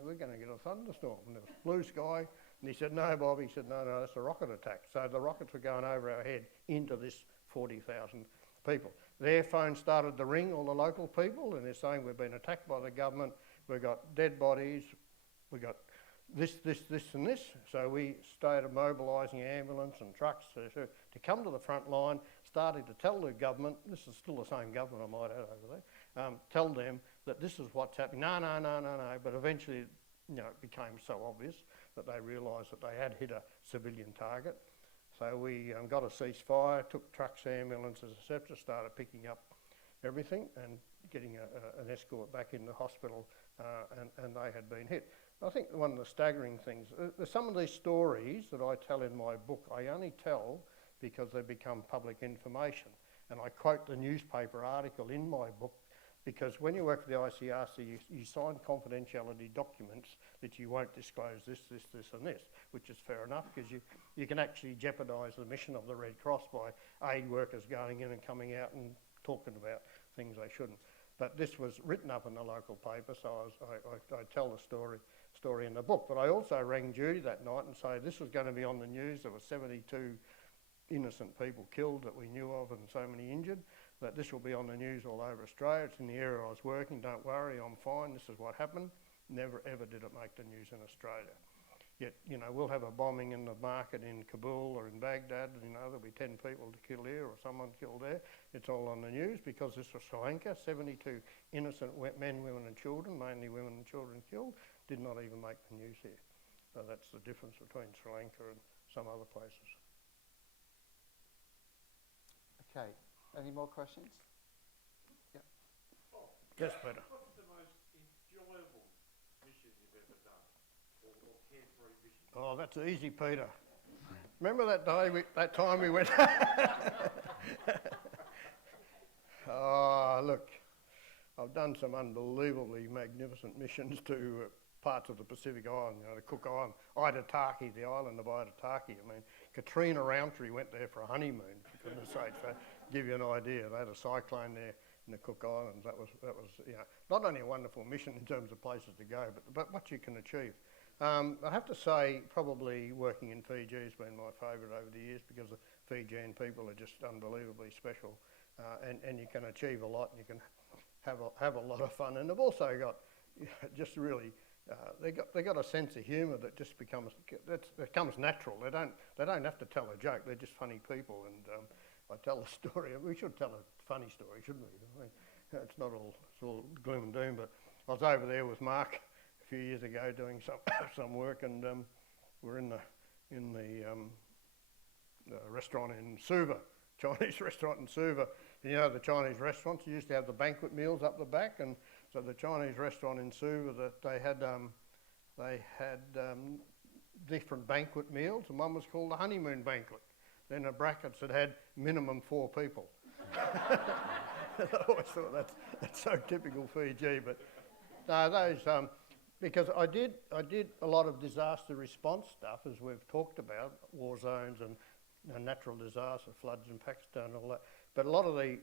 we're going to get a thunderstorm. And there was blue sky. And he said, no, Bob. He said, no, that's a rocket attack. So the rockets were going over our head into this 40,000 people. Their phone started to ring, all the local people, and they're saying we've been attacked by the government. We've got dead bodies. We've got this, and this. So we started mobilising ambulance and trucks to come to the front line, starting to tell the government, this is still the same government I might add over there, tell them that this is what's happening. No. But eventually, it became so obvious that they realised that they had hit a civilian target. So we got a ceasefire, took trucks, ambulances, etc., started picking up everything and getting an escort back in the hospital, and they had been hit. I think one of the staggering things, some of these stories that I tell in my book, I only tell because they become public information. And I quote the newspaper article in my book, because when you work for the ICRC, you sign confidentiality documents that you won't disclose this and this, which is fair enough, because you can actually jeopardise the mission of the Red Cross by aid workers going in and coming out and talking about things they shouldn't. But this was written up in the local paper, so I tell the story in the book. But I also rang Judy that night and say this was going to be on the news. There were 72 innocent people killed that we knew of and so many injured, that this will be on the news all over Australia. It's in the area I was working. Don't worry, I'm fine. This is what happened. Never ever did it make the news in Australia. Yet, we'll have a bombing in the market in Kabul or in Baghdad, there'll be 10 people killed here or someone killed there. It's all on the news because this was Sri Lanka. 72 innocent men, women and children, mainly women and children killed, did not even make the news here. So that's the difference between Sri Lanka and some other places. Okay, any more questions? Yeah. Yes, Peter. What's the most enjoyable mission you've ever done, or carefree mission? Oh, that's easy, Peter. Remember that day, that time we went... Oh, look, I've done some unbelievably magnificent missions to parts of the Pacific Island, the Cook Island, Itataki, the island of Itataki. I mean, Katrina Roundtree went there for a honeymoon, for goodness sake, so give you an idea. They had a cyclone there in the Cook Islands. That was not only a wonderful mission in terms of places to go, but what you can achieve. I have to say, probably working in Fiji has been my favourite over the years, because the Fijian people are just unbelievably special, and you can achieve a lot, and you can have a lot of fun. And they've also got just really they got a sense of humour that just becomes natural. They don't have to tell a joke. They're just funny people. And I tell a story. We should tell a funny story, shouldn't we? I mean, it's all gloom and doom. But I was over there with Mark a few years ago doing some work, and we're in the restaurant in Suva, Chinese restaurant in Suva, you know, the Chinese restaurants, you used to have the banquet meals up the back, and so the Chinese restaurant in Suva, that they had different banquet meals, and one was called the honeymoon banquet. Then the brackets that had minimum 4 people. I always thought that's so typical Fiji, but no, those because I did a lot of disaster response stuff, as we've talked about, war zones and natural disaster, floods in Pakistan and all that. But a lot of the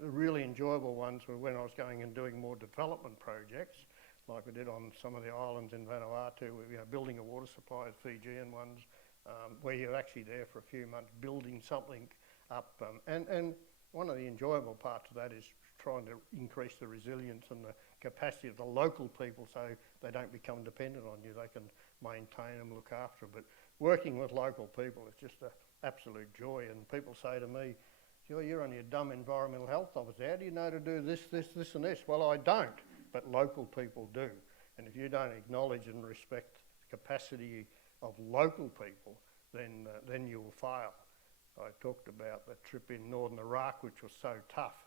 really enjoyable ones were when I was going and doing more development projects, like we did on some of the islands in Vanuatu, building a water supply at Fijian ones, where you're actually there for a few months building something up. And one of the enjoyable parts of that is trying to increase the resilience and the capacity of the local people so they don't become dependent on you. They can maintain them, look after them. But working with local people is just an absolute joy. And people say to me, "Joy, you're only a dumb environmental health officer. How do you know to do this, this and this?" Well, I don't, but local people do. And if you don't acknowledge and respect the capacity of local people, then you'll fail. I talked about the trip in northern Iraq, which was so tough.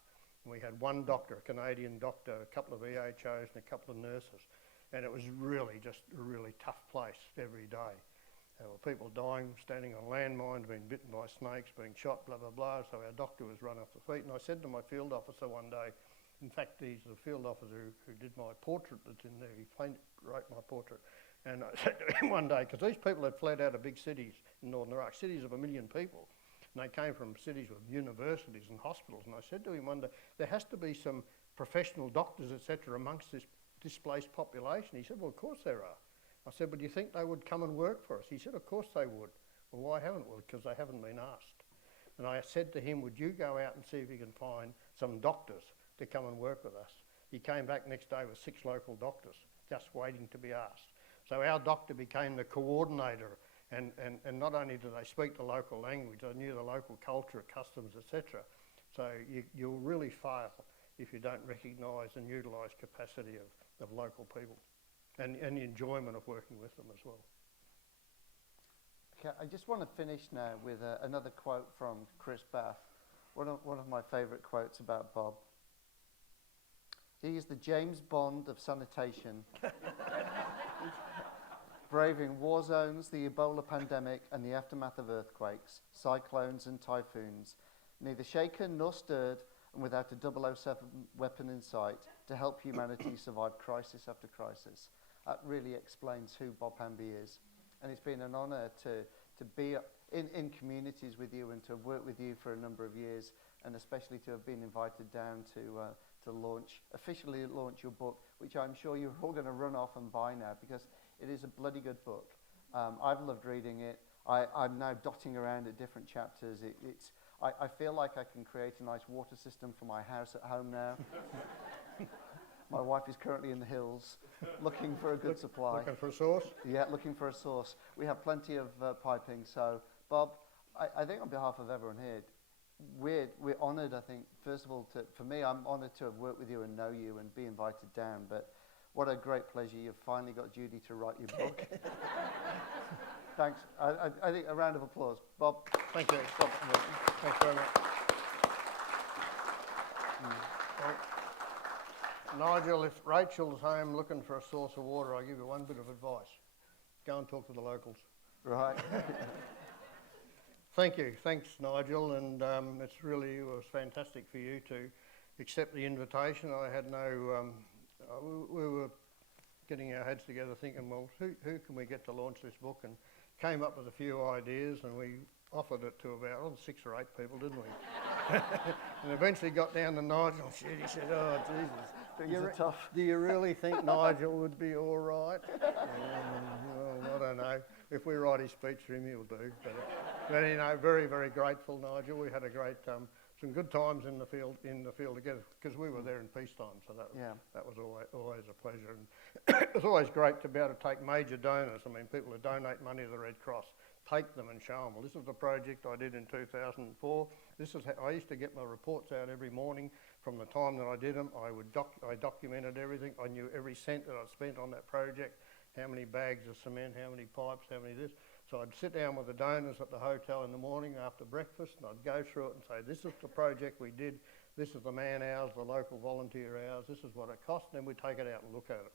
And we had one doctor, a Canadian doctor, a couple of EHOs and a couple of nurses. And it was really just a really tough place every day. There were people dying, standing on landmines, being bitten by snakes, being shot, blah, blah, blah. So our doctor was run off the feet. And I said to my field officer one day, in fact, he's the field officer who did my portrait that's in there. He wrote my portrait. And I said to him one day, because these people had fled out of big cities in northern Iraq, cities of 1 million people. And they came from cities with universities and hospitals. And I said to him one day, there has to be some professional doctors, etc., amongst this displaced population. He said, well, of course there are. I said, but do you think they would come and work for us? He said, of course they would. Well, why haven't we? Because they haven't been asked. And I said to him, would you go out and see if you can find some doctors to come and work with us? He came back next day with 6 local doctors, just waiting to be asked. So our doctor became the coordinator. And not only do they speak the local language, they knew the local culture, customs, etc. So you'll really fail if you don't recognise and utilise capacity of local people and the enjoyment of working with them as well. Okay, I just want to finish now with another quote from Chris Bath, one of my favourite quotes about Bob. He is the James Bond of sanitation. Braving war zones, the Ebola pandemic, and the aftermath of earthquakes, cyclones and typhoons, neither shaken nor stirred, and without a 007 weapon in sight to help humanity survive crisis after crisis. That really explains who Bob Handby is. And it's been an honour to be in communities with you and to have worked with you for a number of years, and especially to have been invited down to officially launch your book, which I'm sure you're all going to run off and buy now, because it is a bloody good book. I've loved reading it. I'm now dotting around at different chapters. I feel like I can create a nice water system for my house at home now. My wife is currently in the hills looking for a good supply. Looking for a source? Yeah, looking for a source. We have plenty of piping. So, Bob, I think on behalf of everyone here, we're honoured, I think, first of all, for me, I'm honoured to have worked with you and know you and be invited down. But what a great pleasure. You've finally got Judy to write your book. Thanks. I think a round of applause. Bob. Thank you. Bob. Thanks very much. Nigel, if Rachel's home looking for a source of water, I'll give you one bit of advice. Go and talk to the locals. Right. Thank you. Thanks, Nigel. And it was fantastic for you to accept the invitation. I had no... we were getting our heads together thinking, well, who can we get to launch this book? And came up with a few ideas, and we offered it to about 6 or 8 people, didn't we? And eventually got down to Nigel. Shit, he said, oh, Jesus. Things are tough. Do you really think Nigel would be all right? Well, I don't know. If we write his speech for him, he'll do. But very, very grateful, Nigel. We had a great... some good times in the field together, because we were there in peacetime, so that was always a pleasure. And it was always great to be able to take major donors, people who donate money to the Red Cross, take them and show them. Well, this is the project I did in 2004. This is how I used to get my reports out every morning. From the time that I did them, I documented everything. I knew every cent that I spent on that project, how many bags of cement, how many pipes, how many this. So I'd sit down with the donors at the hotel in the morning after breakfast, and I'd go through it and say, this is the project we did, this is the man hours, the local volunteer hours, this is what it cost, and then we'd take it out and look at it,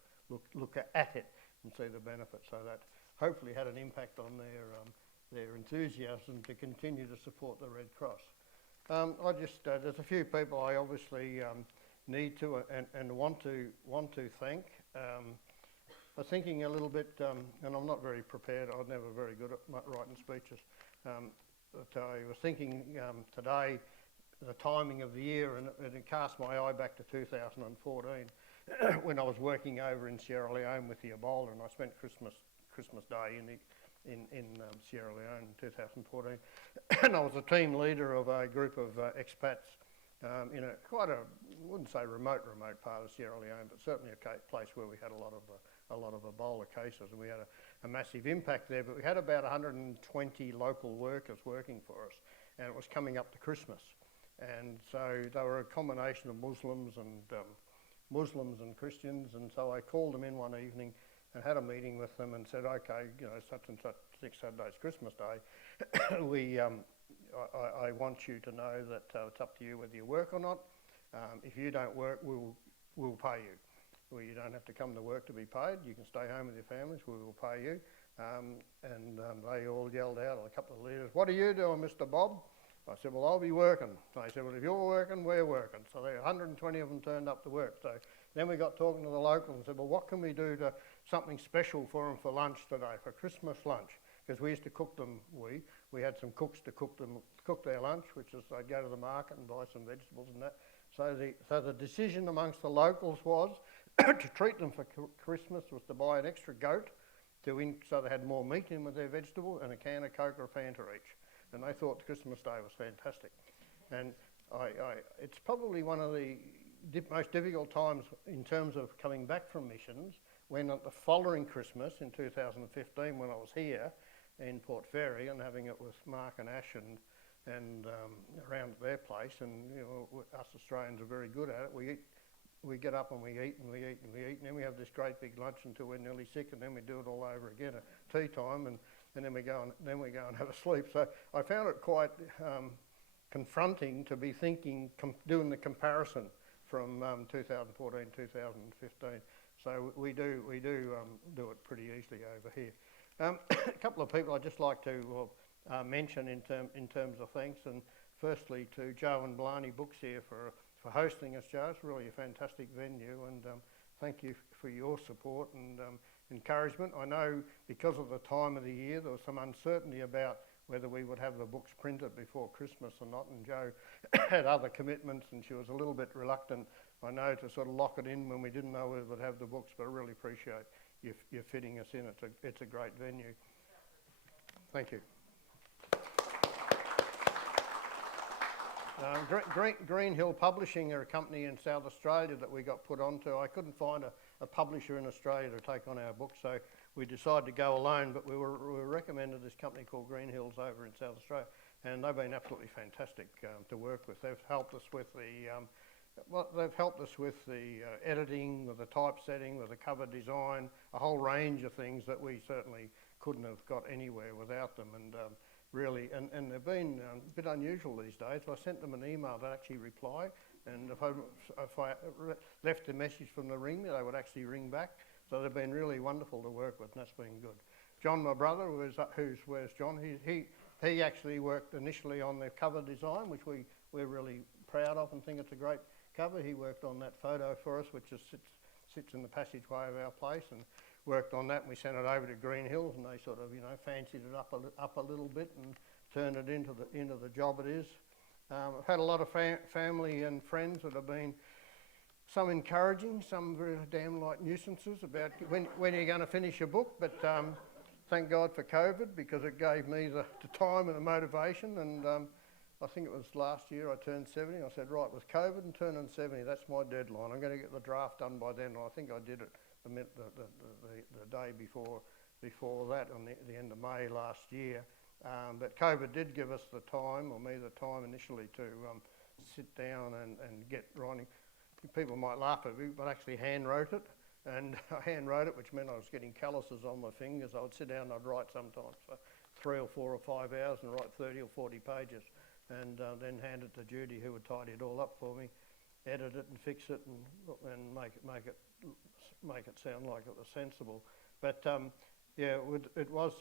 look at it and see the benefits. So that hopefully had an impact on their enthusiasm to continue to support the Red Cross. There's a few people I obviously need to and want to thank. I was thinking a little bit, and I'm not very prepared, I'm never very good at writing speeches, but I was thinking today, the timing of the year, and it cast my eye back to 2014 when I was working over in Sierra Leone with the Ebola, and I spent Christmas Day in Sierra Leone in 2014, and I was a team leader of a group of expats in a quite a, I wouldn't say remote part of Sierra Leone, but certainly a place where we had a lot of Ebola cases, and we had a massive impact there. But we had about 120 local workers working for us, and it was coming up to Christmas, and so they were a combination of Muslims and Christians, and so I called them in one evening and had a meeting with them and said, okay, you know, such and such, next Saturday's Christmas Day, I want you to know that it's up to you whether you work or not. If you don't work, we'll pay you. Well, you don't have to come to work to be paid. You can stay home with your families. We will pay you. They all yelled out, a couple of leaders, what are you doing, Mr. Bob? I said, well, I'll be working. They said, well, if you're working, we're working. So there 120 of them turned up to work. So then we got talking to the locals and said, well, what can we do to something special for them for lunch today, for Christmas lunch? Because we used to cook them, we had some cooks to cook their lunch, which is they'd go to the market and buy some vegetables and that. So the decision amongst the locals was to treat them for Christmas was to buy an extra goat so they had more meat in with their vegetable and a can of Coke or a Fanta each. And they thought Christmas Day was fantastic. And it's probably one of the most difficult times in terms of coming back from missions, when at the following Christmas in 2015, when I was here in Port Fairy and having it with Mark and Ash and around at their place, and you know, us Australians are very good at it. We get up and we eat and we eat and we eat, and then we have this great big lunch until we're nearly sick, and then we do it all over again at tea time, and then we go and have a sleep. So I found it quite confronting to be doing the comparison from 2014, 2015. So we do it pretty easily over here. A couple of people I'd just like to mention in terms of thanks, and firstly to Joe and Blarney Books here for hosting us, Joe. It's really a fantastic venue, and thank you for your support and encouragement. I know because of the time of the year there was some uncertainty about whether we would have the books printed before Christmas or not, and Joe had other commitments and she was a little bit reluctant, I know, to sort of lock it in when we didn't know we would have the books, but I really appreciate you fitting us in. It's a great venue. Thank you. Green Hill Publishing are a company in South Australia that we got put onto. I couldn't find a publisher in Australia to take on our books, so we decided to go alone, but we were recommended this company called Green Hills over in South Australia, and they've been absolutely fantastic to work with. They've helped us with the editing, with the typesetting, with the cover design, a whole range of things that we certainly couldn't have got anywhere without them. And really, and they've been a bit unusual these days. I sent them an email that actually reply, and if I left a message from the ring, they would actually ring back. So they've been really wonderful to work with, and that's been good. John, my brother, where's John? He actually worked initially on the cover design, which we're really proud of and think it's a great cover. He worked on that photo for us, which sits in the passageway of our place, and worked on that, and we sent it over to Green Hills, and they sort of, you know, fancied it up a little bit and turned it into the job it is. I've had a lot of family and friends that have been some encouraging, some very damn like nuisances about when you're going to finish your book, but thank God for COVID, because it gave me the time and the motivation. And I think it was last year I turned 70. I said, right, with COVID and turning 70, that's my deadline. I'm going to get the draft done by then. And I think I did it the day before that, on the end of May last year. But COVID did give us the time, or me the time initially, to sit down and get writing. People might laugh at me, but I actually hand wrote it. And I hand wrote it, which meant I was getting calluses on my fingers. I would sit down and I'd write sometimes. So 3 or 4 or 5 hours and write 30 or 40 pages, and then hand it to Judy, who would tidy it all up for me, edit it and fix it, and make it sound like it was sensible. But yeah, it was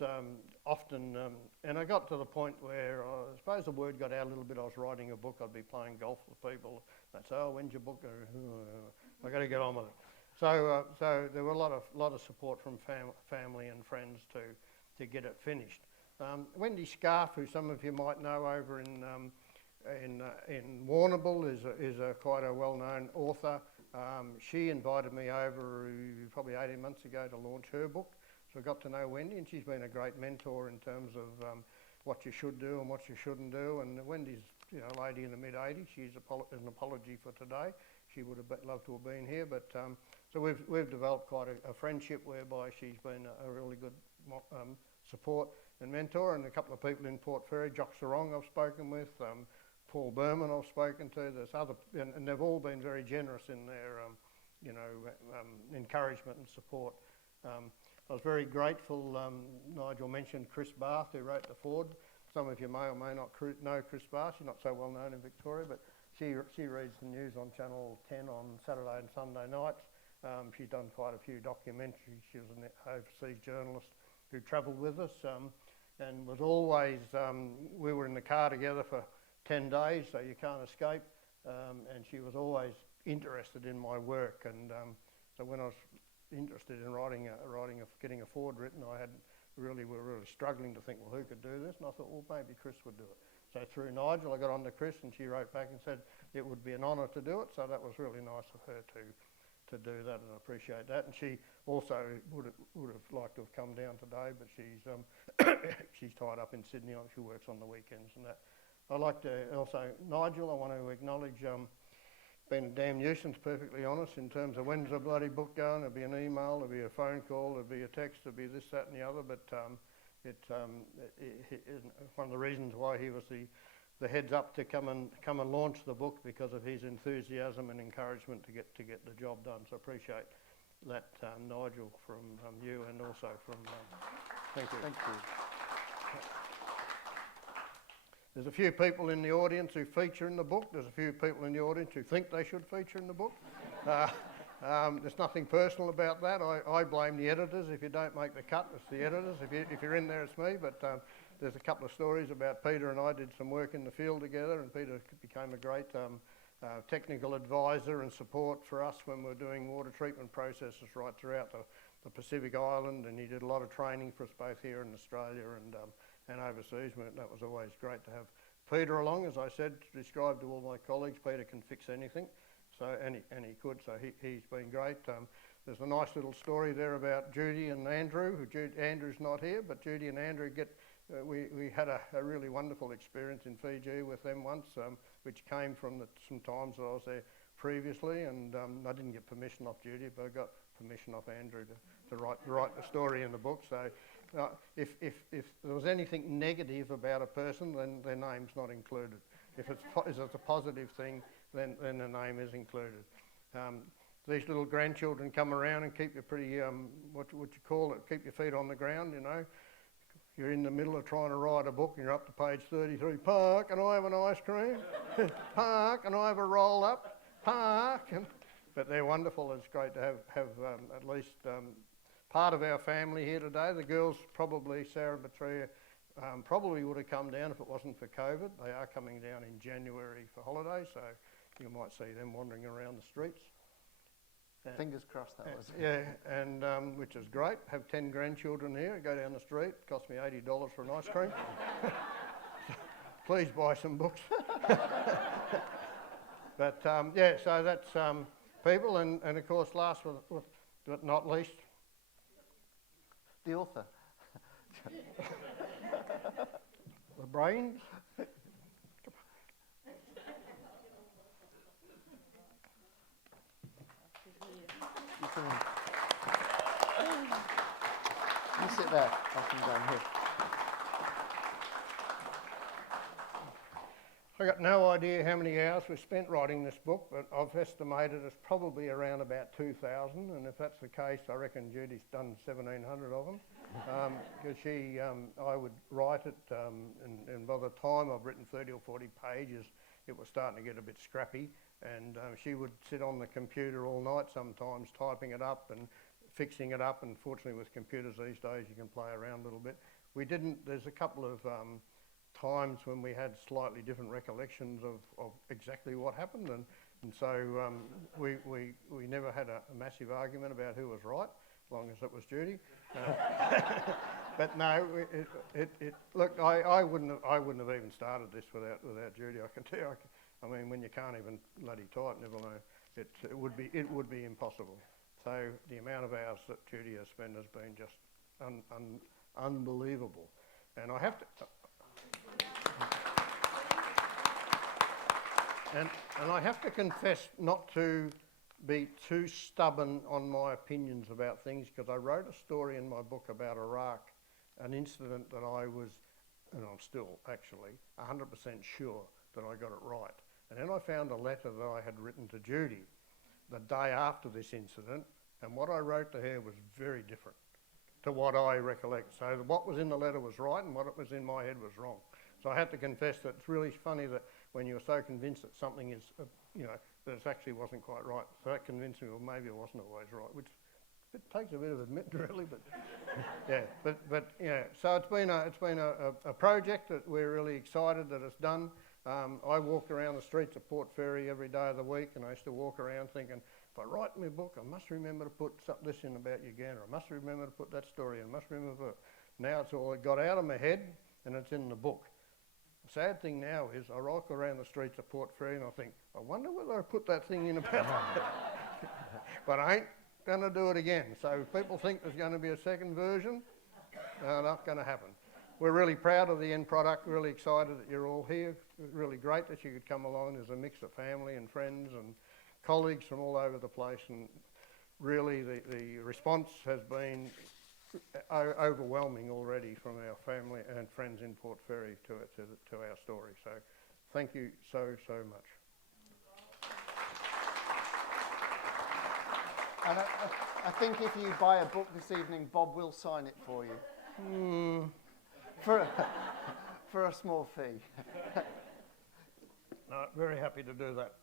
often, and I got to the point where I suppose the word got out a little bit. I was writing a book. I'd be playing golf with people. They'd say, "Oh, when's your book?" I got to get on with it. So there were a lot of support from family and friends to get it finished. Wendy Scarf, who some of you might know over in Warrnambool, is quite a well-known author. She invited me over probably 18 months ago to launch her book. So I got to know Wendy, and she's been a great mentor in terms of what you should do and what you shouldn't do. And Wendy's, a lady in the mid-80s. She's an apology for today. She would have loved to have been here, but so we've developed quite a friendship whereby she's been a really good support and mentor. And a couple of people in Port Fairy, Jock Sarong I've spoken with, Paul Berman I've spoken to. There's other, and they've all been very generous in their encouragement and support. I was very grateful. Nigel mentioned Chris Barth, who wrote The Ford. Some of you may or may not know Chris Barth. She's not so well known in Victoria, but she reads the news on Channel 10 on Saturday and Sunday nights. She's done quite a few documentaries. She was an overseas journalist who travelled with us and was always, we were in the car together for 10 days, so you can't escape. And she was always interested in my work. And so when I was interested in getting a Ford written, we were really struggling to think, well, who could do this? And I thought, well, maybe Chris would do it. So through Nigel, I got on to Chris, and she wrote back and said it would be an honour to do it. So that was really nice of her to do that, and I appreciate that. And she also would have liked to have come down today, but she's she's tied up in Sydney. She works on the weekends and that. I'd like to also, Nigel, I want to acknowledge been a damn nuisance, perfectly honest, in terms of when's the bloody book going. There'll be an email, there'll be a phone call, there'll be a text, there'll be this, that and the other, but one of the reasons why he was the heads up to come and launch the book, because of his enthusiasm and encouragement to get the job done. So I appreciate that, Nigel, from you, and also from thank you. Thank you. There's a few people in the audience who feature in the book. There's a few people in the audience who think they should feature in the book. There's nothing personal about that. I blame the editors. If you don't make the cut, it's the editors. If you're in there, it's me. But there's a couple of stories about Peter and I did some work in the field together, and Peter became a great technical advisor and support for us when we were doing water treatment processes right throughout the Pacific Island, and he did a lot of training for us both here in Australia and overseas. That was always great to have Peter along. As I said, described to all my colleagues, Peter can fix anything, so and he could. So he's been great. There's a nice little story there about Judy and Andrew. Andrew's not here, but Judy and Andrew we had a really wonderful experience in Fiji with them once, which came from some times that I was there previously, and I didn't get permission off Judy, but I got permission off Andrew to write the story in the book. So if there was anything negative about a person, then their name's not included. If it's a positive thing, then the name is included. These little grandchildren come around and keep you pretty, what you call it, keep your feet on the ground, You're in the middle of trying to write a book and you're up to page 33. Pa, can I have an ice cream? Pa, can I have a roll up? Pa, but they're wonderful. It's great to have at least part of our family here today. The girls probably, Sarah and Petria, probably would have come down if it wasn't for COVID. They are coming down in January for holidays, so you might see them wandering around the streets. Fingers crossed that was it. Yeah, and which is great. Have 10 grandchildren here, go down the street, cost me $80 for an ice cream. Please buy some books. But yeah, so that's people, and of course last but not least, The author. the brains. You sit there, I can go in here. I got no idea how many hours we spent writing this book, but I've estimated it's probably around about 2,000, and if that's the case, I reckon Judy's done 1,700 of them. because I would write it, and by the time I've written 30 or 40 pages, it was starting to get a bit scrappy, and she would sit on the computer all night sometimes typing it up and fixing it up, and fortunately with computers these days you can play around a little bit. There's a couple of times when we had slightly different recollections of exactly what happened, and so we never had a massive argument about who was right, as long as it was Judy. But no, look, I wouldn't have even started this without Judy. I can tell you. I mean, when you can't even bloody type, never alone, it would be impossible. So the amount of hours that Judy has spent has been just unbelievable, and I have to. And I have to confess not to be too stubborn on my opinions about things, because I wrote a story in my book about Iraq, an incident that I was, and I'm still actually 100% sure that I got it right. And then I found a letter that I had written to Judy the day after this incident, and what I wrote to her was very different to what I recollect. So what was in the letter was right, and what was in my head was wrong. So I had to confess that it's really funny that when you're so convinced that something is, that it actually wasn't quite right. So that convinced me, well, maybe it wasn't always right, which it takes a bit of admitting, really, but yeah. But yeah. So it's been a project that we're really excited that it's done. I walk around the streets of Port Fairy every day of the week, and I used to walk around thinking, if I write my book, I must remember to put this in about Uganda. I must remember to put that story in. I must remember. Now it's all got out of my head, and it's in the book. The sad thing now is I walk around the streets of Port Fairy and I think, I wonder whether I put that thing in about but I ain't going to do it again. So if people think there's going to be a second version, not going to happen. We're really proud of the end product, really excited that you're all here. Really great that you could come along. There's a mix of family and friends and colleagues from all over the place, and really the response has been overwhelming already from our family and friends in Port Fairy to our story. So thank you so much. And I think if you buy a book this evening, Bob will sign it for you. For a small fee. No, very happy to do that.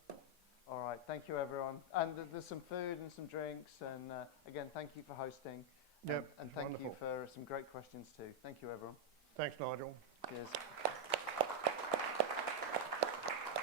All right, thank you everyone. And there's some food and some drinks, and again, thank you for hosting. Yep, and thank wonderful. you for some great questions too. Thank you everyone. Thanks, Nigel. Cheers.